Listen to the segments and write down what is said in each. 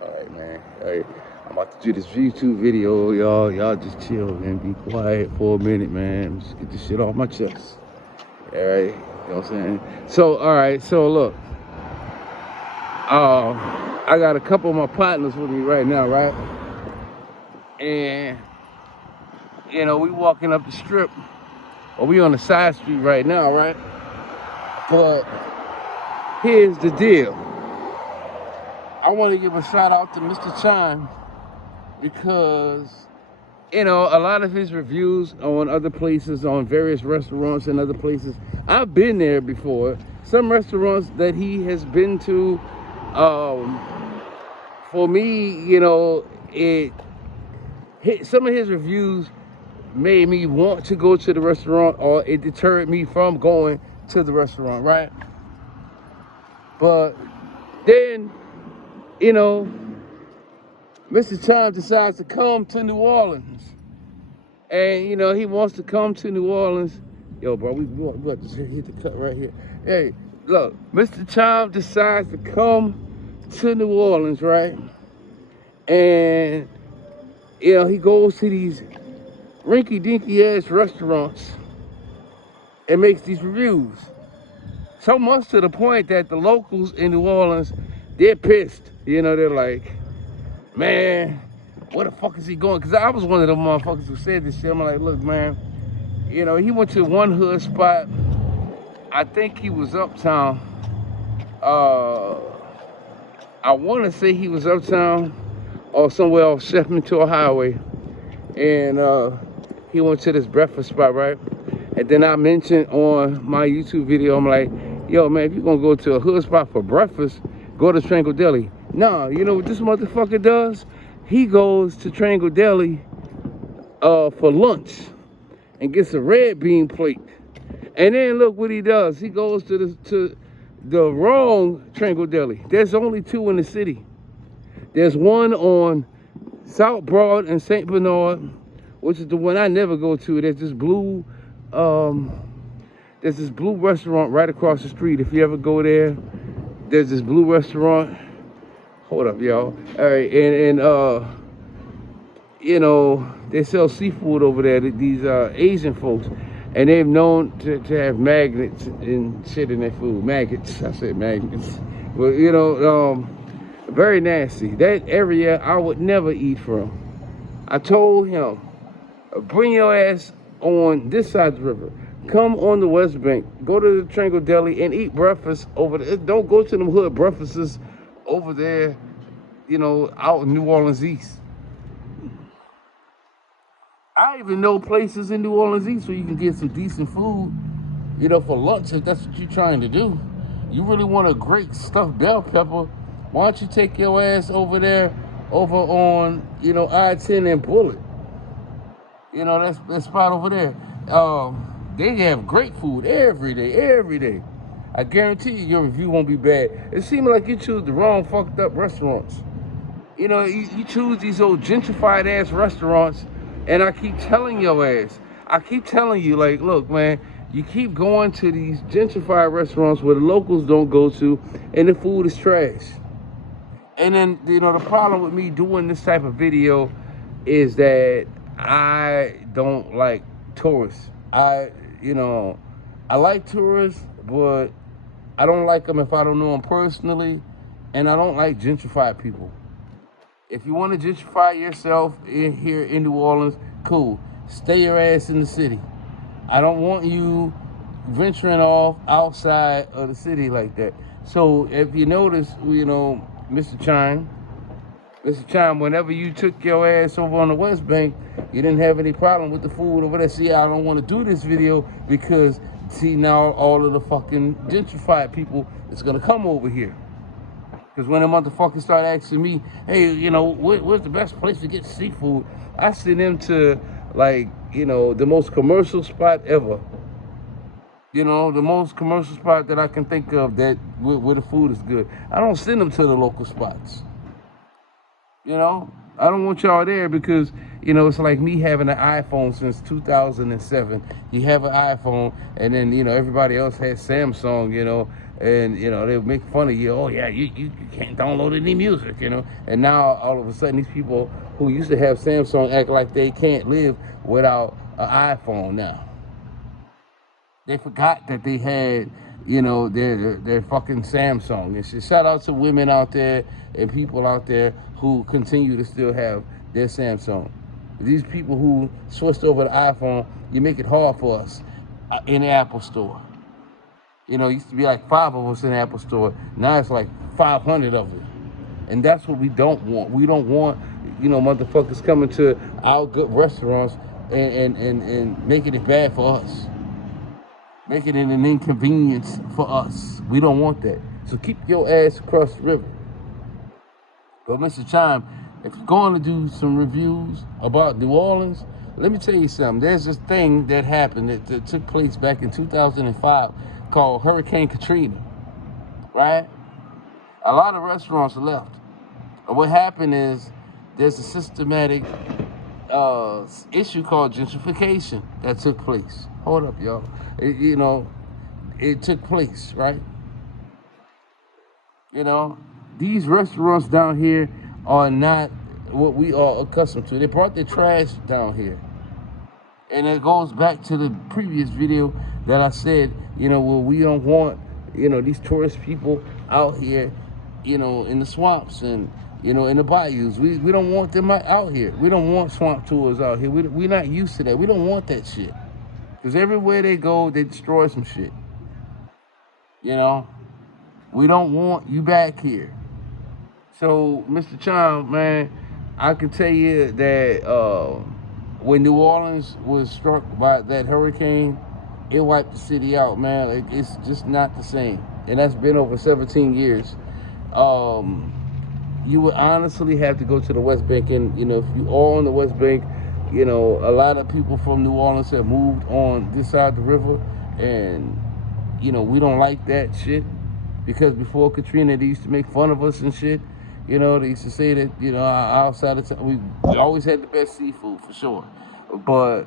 Alright, man. Alright. I'm about to do this YouTube video, y'all. Y'all just chill and be quiet for a minute, man. Just get this shit off my chest. Alright? You know what I'm saying? So, alright, so look. I got a couple of my partners with me right now, right? And, you know, we walking up the strip. Or we on the side street right now, right? But here's the deal. I want to give a shout out to Mr. Chime because, you know, a lot of his reviews on other places, on various restaurants and other places, I've been there before. Some restaurants that he has been to, for me, you know, some of his reviews made me want to go to the restaurant, or it deterred me from going to the restaurant, right? But then, you know, Mr. Chime decides to come to New Orleans. And, you know, he wants to come to New Orleans. Yo, bro, we about to hit the cut right here. Hey, look, Mr. Chime decides to come to New Orleans, right? And, you know, he goes to these rinky-dinky ass restaurants and makes these reviews. So much to the point that the locals in New Orleans, they're pissed. You know, they're like, man, where the fuck is he going? Because I was one of them motherfuckers who said this shit. I'm like, look, man, you know, he went to one hood spot. I think he was uptown. I want to say he was uptown or somewhere off Sheffield Highway. And he went to this breakfast spot, right? And then I mentioned on my YouTube video, I'm like, yo, man, if you're going to go to a hood spot for breakfast, go to Triangle Deli. No, you know what this motherfucker does? He goes to Triangle Deli for lunch and gets a red bean plate. And then look what he does. He goes to the wrong Triangle Deli. There's only two in the city. There's one on South Broad and St. Bernard, which is the one I never go to. There's this blue restaurant right across the street. If you ever go there, there's this blue restaurant. Hold up, y'all. All right, and you know, they sell seafood over there. These Asian folks, and they've known to have magnets and shit in their food. Maggots. I said magnets. But you know, very nasty. That area I would never eat from. I told him, bring your ass on this side of the river. Come on the West Bank. Go to the Triangle Deli and eat breakfast over there. Don't go to them hood breakfasts over there, you know, out in New Orleans East. I even know places in New Orleans East where you can get some decent food, you know, for lunch if that's what you're trying to do. You really want a great stuffed bell pepper, why don't you take your ass over there, over on, you know, I-10 and Bullet. You know, that's that spot over there. They have great food every day. I guarantee you your review won't be bad. It seems like you choose the wrong fucked up restaurants. You know, you choose these old gentrified ass restaurants, and I keep telling your ass, I keep telling you, like, look, man, you keep going to these gentrified restaurants where the locals don't go to, and the food is trash. And then, you know, the problem with me doing this type of video is that I don't like tourists. You know, I like tourists, but I don't like them if I don't know them personally, and I don't like gentrified people. If you want to gentrify yourself here in New Orleans, cool. Stay your ass in the city. I don't want you venturing off outside of the city like that. So if you notice, you know, Mr. Chime, whenever you took your ass over on the West Bank, you didn't have any problem with the food over there. See, I don't want to do this video because, see, now all of the fucking gentrified people is going to come over here. Because when the motherfuckers start asking me, hey, you know, where's the best place to get seafood? I send them to, like, you know, the most commercial spot ever. You know, the most commercial spot that I can think of that where the food is good. I don't send them to the local spots. You know, I don't want y'all there because, you know, it's like me having an iPhone since 2007. You have an iPhone, and then, you know, everybody else has Samsung, you know, and they would make fun of you. Oh yeah, you can't download any music, And now all of a sudden, these people who used to have Samsung act like they can't live without an iPhone now. They forgot that they had, their fucking Samsung and shit. Shout out to women out there and people out there who continue to still have their Samsung. These people who switched over to iPhone, you make it hard for us in the Apple Store. It used to be like 5 of us in the Apple Store. Now it's like 500 of it. And that's what we don't want. We don't want, motherfuckers coming to our good restaurants and making it bad for us. Making it an inconvenience for us. We don't want that. So keep your ass across the river. But Mr. Chime, if you're going to do some reviews about New Orleans, let me tell you something. There's this thing that happened that took place back in 2005 called Hurricane Katrina, right? A lot of restaurants left. And what happened is there's a systematic issue called gentrification that took place. Hold up, y'all. It took place, right? These restaurants down here are not what we are accustomed to. They brought their trash down here. And it goes back to the previous video that I said, where we don't want, these tourist people out here, in the swamps and, in the bayous. We don't want them out here. We don't want swamp tours out here. We're not used to that. We don't want that shit. Because everywhere they go, they destroy some shit. We don't want you back here. So, Mr. Chime, man, I can tell you that when New Orleans was struck by that hurricane, it wiped the city out, man. It's just not the same. And that's been over 17 years. You would honestly have to go to the West Bank. And, if you are on the West Bank, a lot of people from New Orleans have moved on this side of the river. And, we don't like that shit. Because before Katrina, they used to make fun of us and shit. They used to say that, outside of town, we always had the best seafood, for sure. But,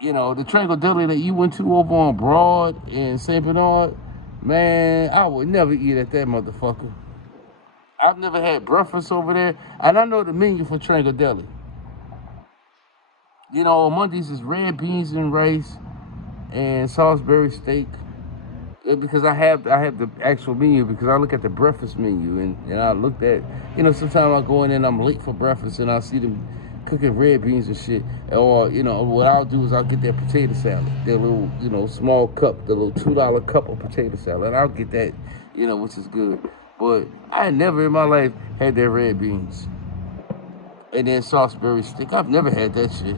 the Triangle Deli that you went to over on Broad in St. Bernard, man, I would never eat at that motherfucker. I've never had breakfast over there. And I know the menu for Triangle Deli. On Mondays is red beans and rice and Salisbury steak. Because I have the actual menu, because I look at the breakfast menu and I looked at, sometimes I go in and I'm late for breakfast and I see them cooking red beans and shit. Or, what I'll do is I'll get their potato salad, their little, small cup, the little $2 cup of potato salad. And I'll get that, which is good. But I never in my life had their red beans. And then Salisbury steak. I've never had that shit.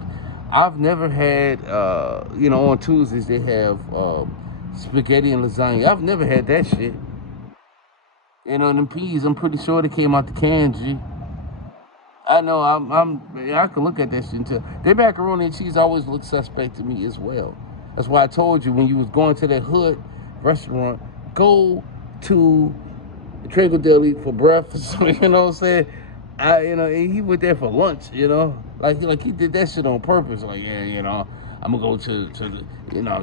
I've never had, on Tuesdays they have spaghetti and lasagna. I've never had that shit. Them peas, I'm pretty sure they came out the can, G. I know, I can look at that shit and tell. Their macaroni and cheese always look suspect to me as well. That's why I told you when you was going to that hood restaurant, go to the Triangle Deli for breakfast. You know what I'm saying? And he went there for lunch, like he did that shit on purpose. Like, yeah, I'm gonna go to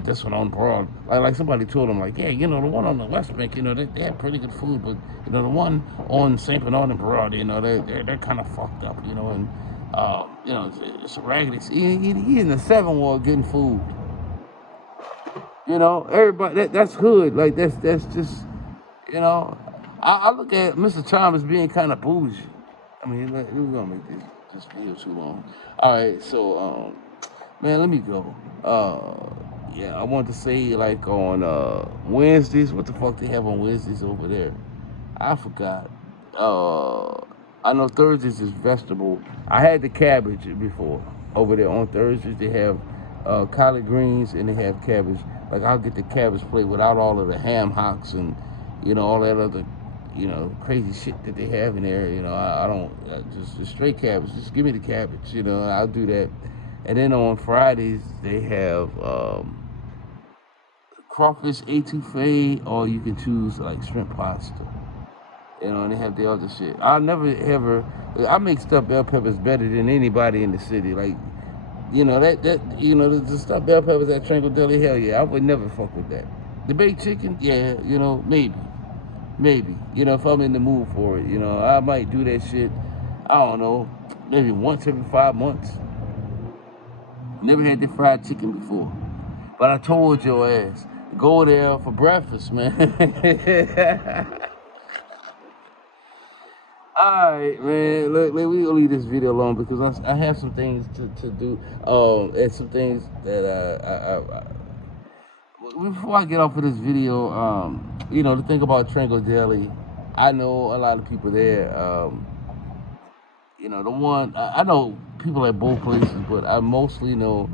this one on Broad. Like somebody told him, like, yeah, the one on the West Bank, they have pretty good food, but the one on St. Bernard and Broad, they're kind of fucked up, and it's a raggedy. He in the 7th Ward getting food. Everybody that's hood. Like that's just, I look at Mr. Chime as being kind of bougie. I mean, we're gonna make this video too long. All right, so man, let me go. I want to say, like, on Wednesdays, what the fuck they have on Wednesdays over there? I forgot. I know Thursdays is vegetable. I had the cabbage before. Over there on Thursdays, they have collard greens and they have cabbage. Like, I'll get the cabbage plate without all of the ham hocks and, all that other, crazy shit that they have in there. I don't, just straight cabbage. Just give me the cabbage, I'll do that. And then on Fridays, they have crawfish etouffee, or you can choose, like, shrimp pasta. And they have the other shit. I make stuffed bell peppers better than anybody in the city. Like, the stuffed bell peppers at Triangle Deli, hell yeah, I would never fuck with that. The baked chicken, yeah, maybe. Maybe. If I'm in the mood for it, I might do that shit, I don't know, maybe once every 5 months. Never had the fried chicken before. But I told your ass, go there for breakfast, man. Alright, man. Look, we gonna leave this video alone because I have some things to do. And some things that before I get off of this video, to think about Triangle Deli. I know a lot of people there. The one I know people at both places, but I mostly know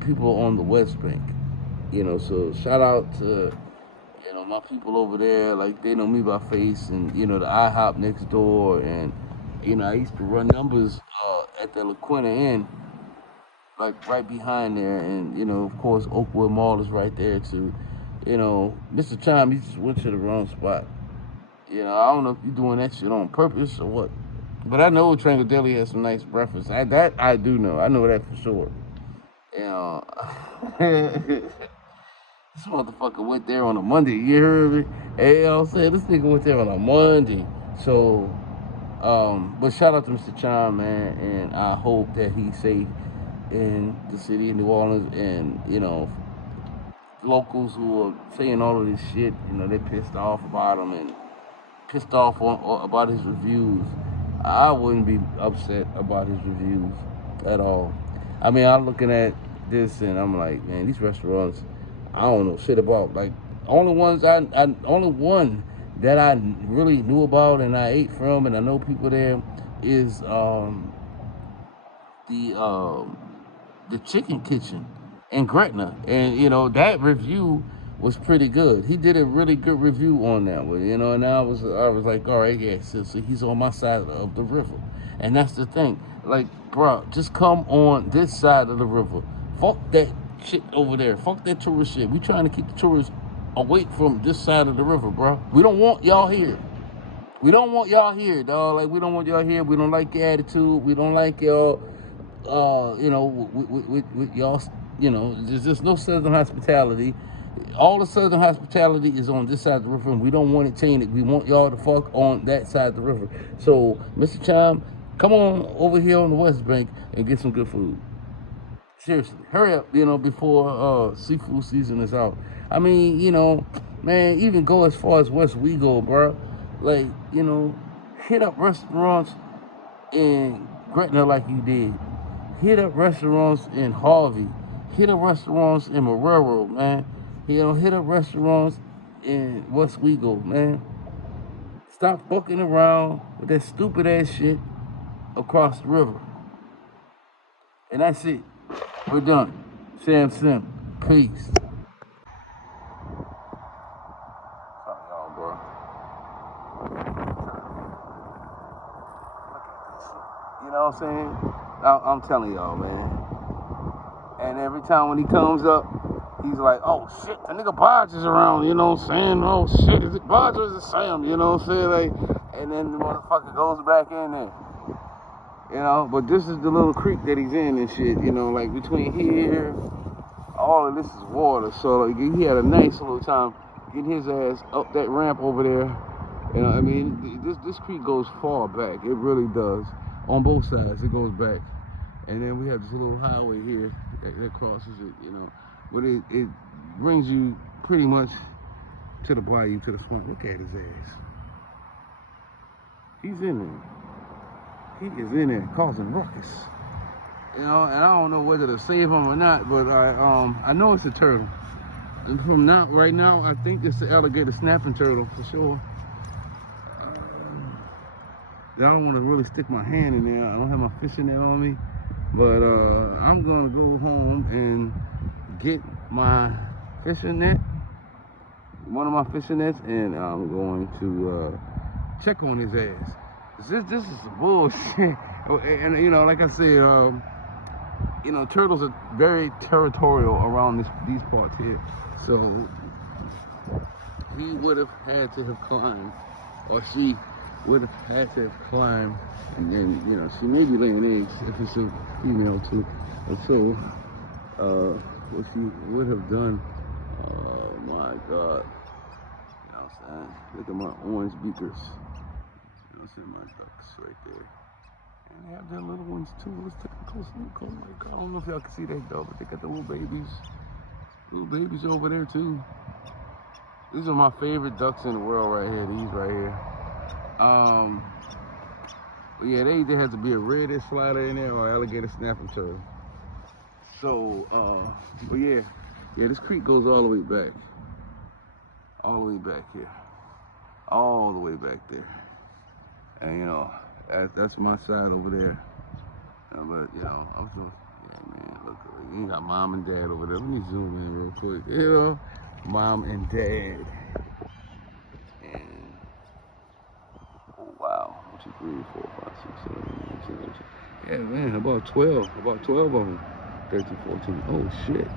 people on the West Bank. So shout out to my people over there. Like, they know me by face, and the IHOP next door, and I used to run numbers at the La Quinta Inn, like right behind there, and of course Oakwood Mall is right there too. Mr. Chime, you just went to the wrong spot. I don't know if you're doing that shit on purpose or what, but I know Triangle Deli has some nice breakfast. That I do know. I know that for sure. This motherfucker went there on a Monday. You heard me? Hey, I'm saying, this nigga went there on a Monday. So, but shout out to Mr. Chime, man, and I hope that he's safe in the city of New Orleans, and locals who are saying all of this shit, they're pissed off about him and pissed off about his reviews. I wouldn't be upset about his reviews at all. I mean, I'm looking at this and I'm like, man, these restaurants, I don't know shit about. Like, only one that I really knew about and I ate from, and I know people there, is the Chicken Kitchen in Gretna, and that review was pretty good. He did a really good review on that one, and I was like, all right, yeah, so he's on my side of the river, and that's the thing. Like, bro, just come on this side of the river. Fuck that shit over there. Fuck that tourist shit. We trying to keep the tourists away from this side of the river, bro. We don't want y'all here. We don't want y'all here, dog. Like, we don't want y'all here. We don't like your attitude. We don't like y'all, with y'all, there's just no Southern hospitality. All the Southern hospitality is on this side of the river, and we don't want it tainted. We want y'all to fuck on that side of the river. So, Mr. Chime, come on over here on the West Bank and get some good food. Seriously, hurry up, before seafood season is out. I mean, man, even go as far as West Wego, bro. Like, hit up restaurants in Gretna like you did. Hit up restaurants in Harvey. Hit up restaurants in Marrero, man. Hit up restaurants in West Wego, man. Stop fucking around with that stupid ass shit across the river. And that's it. We're done. Sam Sim. Peace. Fuck y'all, bro. You know what I'm saying? I'm telling y'all, man. And every time when he comes up, he's like, oh shit, the nigga Bodge is around, you know what I'm saying? Oh shit, is it Bodge or is it Sam? You know what I'm saying? Like, and then the motherfucker goes back in there. But this is the little creek that he's in and shit, like between here, all of this is water. So like, he had a nice little time getting his ass up that ramp over there. I mean, this creek goes far back. It really does. On both sides, it goes back. And then we have this little highway here that crosses it, But it brings you pretty much to the bayou, to the swamp. Look at his ass. He's in there. He is in there causing ruckus. And I don't know whether to save him or not, but I know it's a turtle. And from right now, I think it's the alligator snapping turtle for sure. I don't want to really stick my hand in there. I don't have my fishing net on me. But I'm gonna go home and get my fishing net, one of my fishing nets, and I'm going to check on his ass. This is some bullshit. And like I said, turtles are very territorial around these parts here. So he would have had to have climbed, or she would have had to have climbed, and then she may be laying eggs if it's a female too. And so what she would have done God. You know what I'm saying? Look at my orange beakers. You know what I'm saying? My ducks right there. And they have their little ones too. Let's take a close look. Oh my God. I don't know if y'all can see that though, but they got the little babies. Little babies over there too. These are my favorite ducks in the world right here. These right here. But yeah, they either have to be a reddish slider in there or alligator snapping turtle. So, but yeah, this creek goes all the way back. All the way back here. All the way back there. And you know, that's my side over there. But you know, I'm so, yeah man, look, you got mom and dad over there. Let me zoom in real quick. You know, mom and dad. And oh wow, 1, 2, 3, 4, 5, 6, 7, 8, 9, 10, 11. Yeah man, about 12 of them. 13, 14. Oh shit.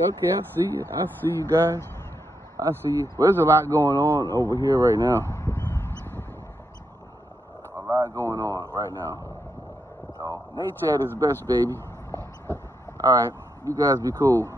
okay, I see you. I see you guys. I see you. Well, there's a lot going on over here right now. A lot going on right now. So nature at its best, baby. All right, you guys be cool.